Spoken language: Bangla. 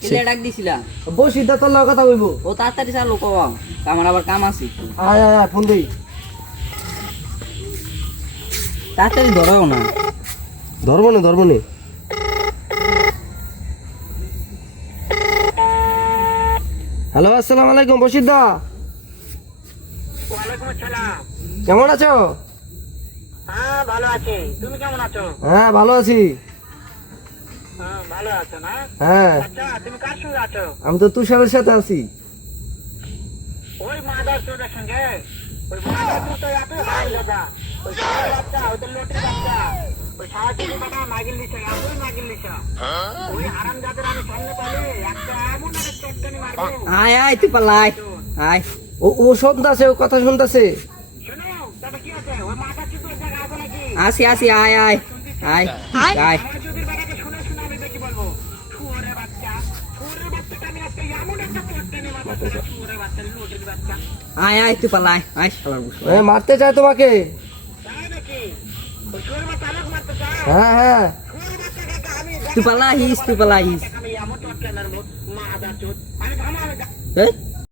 কিলে ডাক দিছিলা বসি দা তোর লগে কথা কইব। ও তাড়াতাড়ি চালু কও আমার আবার কাম আছে আয় আয় আয় ফোন দেই। তাড়াতাড়ি ধরাও না ধরবো নে হ্যালো আসসালামু আলাইকুম বসির দা। ওয়ালাইকুম আসসালাম। কেমন আছো? হ্যাঁ ভালো আছি, তুমি কেমন আছো? হ্যাঁ ভালো আছি। হ্যাঁ ভালো আছো না? হ্যাঁ আচ্ছা তুমি কার সঙ্গে আছো? আমি তো তুষারের সাথে আছি। ওই মাদার চোরের সঙ্গে? ওই মাদার চোর তো এত হারাম দাদা, ওই ছোট বাচ্চা, ওই তো লটির বাচ্চা, ওই সারা চিনি বাটা মাগিল দিছে, এতই মাগিল দিছে। ওই হারাম জাতের আমি সামনে পাইলে একটা এমন একটা চটকানি মারবো। আয় আয় তুই পালাই আয় ও শুনতাছে, ও কথা শুনতাছে। শোনো তবে কি আছে, ওই মাদার চোর জায়গা আছে নাকি? আসি আয় আয় আয় আয় আমার চোখের বেটাকে শুনে শুনে আমি দেখি বলবো, শুয়োরের বাচ্চাটা আমি আজকে এমন একটা চটকানি মারবো, শুয়োরের বাচ্চা, লটির বাচ্চা। আয় তুই পালাই আয় শালার বুস এ মারতে চায় তোমাকে। তাই নাকি? ওই শুয়োরের বাচ্চা আমাকে মারতে চায়? হ্যাঁ শুয়োরের বাচ্চাটাকে আমি তুই পালাইস আমি এমন চটকানি মারবো, মাদার চোদ। আমি থামো, আমি এই